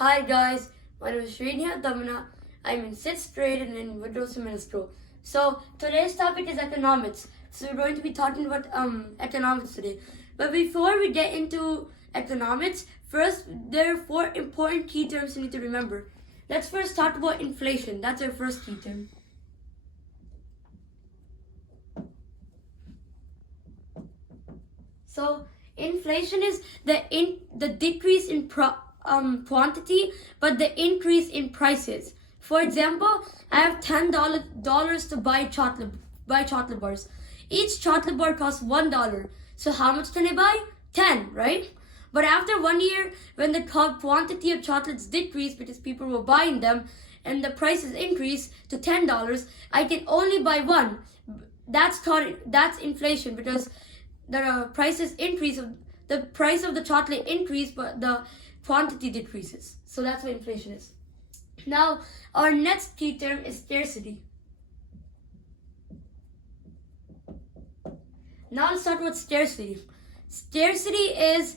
Hi guys, my name is Nihal. I'm in 6th grade and in Woodrose Middle School. So today's topic is economics. So we're going to be talking about economics today. But before we get into economics, first there are 4 important key terms you need to remember. Let's first talk about inflation. That's our first key term. So inflation is the decrease in quantity, but the increase in prices. For example, I have $10 to buy chocolate bars. Each chocolate bar costs $1. So how much can I buy? 10, right? But after 1 year, when the quantity of chocolates decrease because people were buying them and the prices increase to $10, I can only buy one. That's inflation because the prices increase, the price of the chocolate increase, but the quantity decreases. So that's what inflation is. Now, our next key term is scarcity. Now let's talk about scarcity. Scarcity is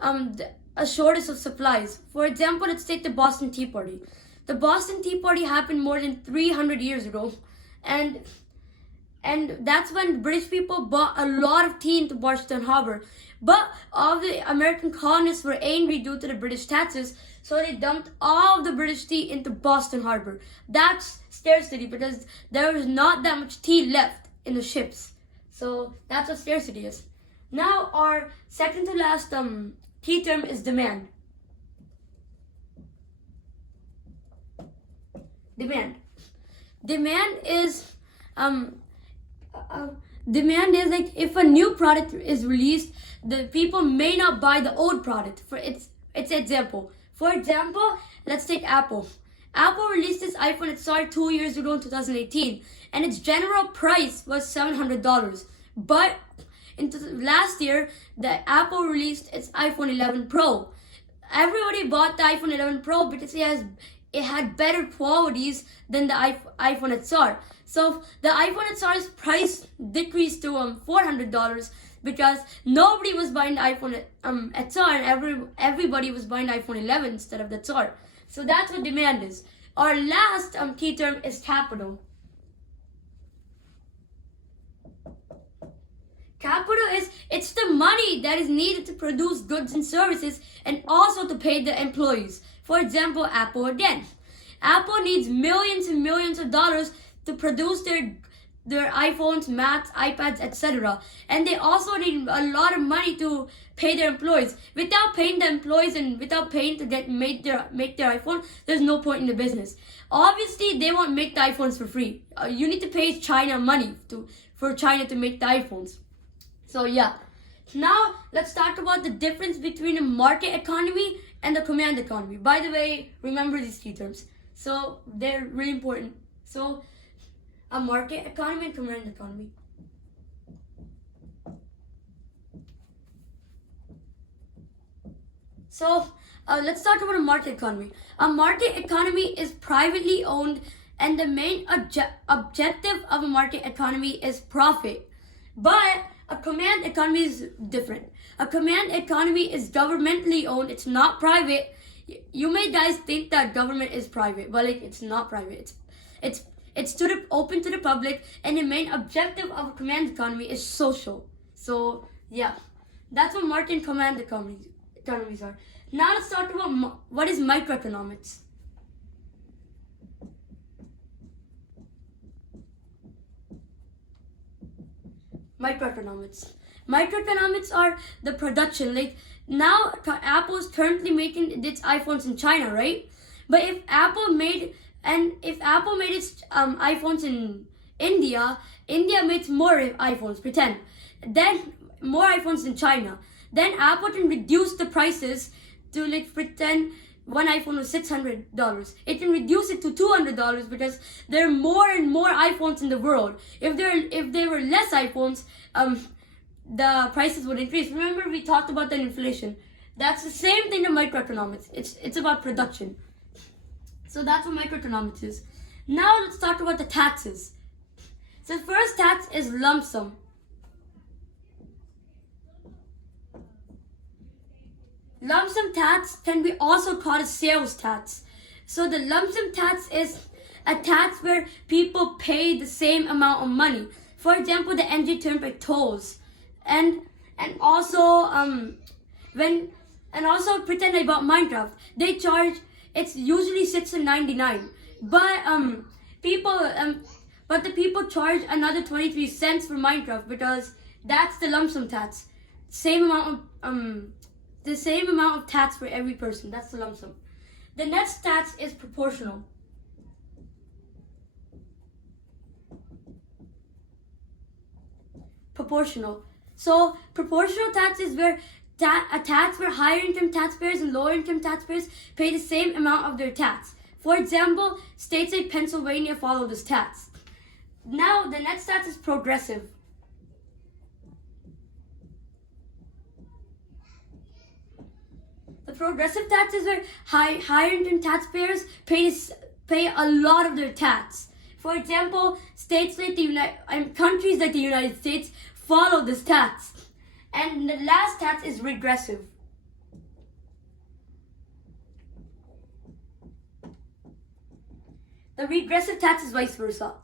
a shortage of supplies. For example, let's take the Boston Tea Party. The Boston Tea Party happened more than 300 years ago, and that's when British people bought a lot of tea into Boston Harbor. But all the American colonists were angry due to the British taxes, so they dumped all of the British tea into Boston Harbor. That's scarcity because there was not that much tea left in the ships. So that's what scarcity is. Now our second to last key term is demand. Demand is like if a new product is released, the people may not buy the old product. For its example. For example, let's take Apple. Apple released its iPhone. It started 2 years ago in 2018, and its general price was $700. But last year, the Apple released its iPhone 11 Pro. Everybody bought the iPhone 11 Pro because it had better qualities than the iPhone XR. So the iPhone XR's price decreased to $400 because nobody was buying the iPhone XR and everybody was buying the iPhone 11 instead of the XR. So that's what demand is. Our last key term is capital. Capital it's the money that is needed to produce goods and services and also to pay the employees. For example, Apple again. Apple needs millions and millions of dollars to produce their iPhones, Macs, iPads, etc. And they also need a lot of money to pay their employees. Without paying the employees and without paying to make their iPhone, there's no point in the business. Obviously, they won't make the iPhones for free. You need to pay China money for China to make the iPhones. So yeah. Now let's talk about the difference between a market economy and a command economy. By the way, remember these key terms. So they're really important. So a market economy and command economy. So let's talk about a market economy. A market economy is privately owned, and the main objective of a market economy is profit. But a command economy is different. A command economy is governmentally owned. It's not private. You may guys think that government is private, but it's not private. It's open to the public, and the main objective of a command economy is social. So yeah, that's what market and command economies are. Now let's talk about what is microeconomics. Microeconomics are the production. Like now, Apple is currently making its iPhones in China, right? But if Apple made its iPhones in India, India makes more iPhones. Pretend, then more iPhones in China. Then Apple can reduce the prices to pretend one iPhone was $600. It can reduce it to $200 because there are more and more iPhones in the world. If there were less iPhones, the prices would increase. Remember, we talked about that inflation. That's the same thing in microeconomics. It's about production. So that's what microeconomics is. Now let's talk about the taxes. So first tax is lump sum. Lump sum tax can be also called a sales tax. So the lump sum tax is a tax where people pay the same amount of money. For example, the NG Turnpike tolls, and also when and also pretend I bought Minecraft. They charge, it's usually 6.99, but people but the people charge another 23 cents for Minecraft because that's the lump sum tax. Same amount of the same amount of tax for every person. That's the lump sum. The next tax is proportional. Proportional. So proportional tax is where a tax where higher income taxpayers and lower income taxpayers pay the same amount of their tax. For example, states like Pennsylvania follow this tax. Now the next tax is progressive. The progressive tax is where higher income taxpayers pay a lot of their tax. For example, states like countries like the United States follow this tax. And the last tax is regressive. The regressive tax is vice versa.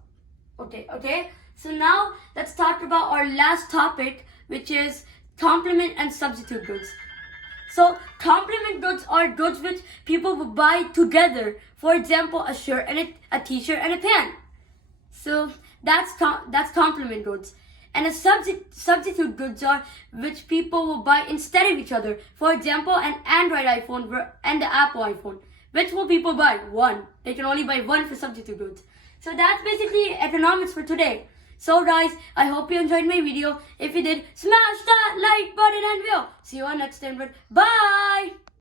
Okay. So now let's talk about our last topic, which is complement and substitute goods. So complement goods are goods which people will buy together. For example, a shirt and a t-shirt and a pant. So that's complement goods. And a substitute goods are which people will buy instead of each other. For example, an Android iPhone and the Apple iPhone. Which will people buy? One. They can only buy one for substitute goods. So that's basically economics for today. So guys, I hope you enjoyed my video. If you did, smash that like button and we'll see you on next time. Bye!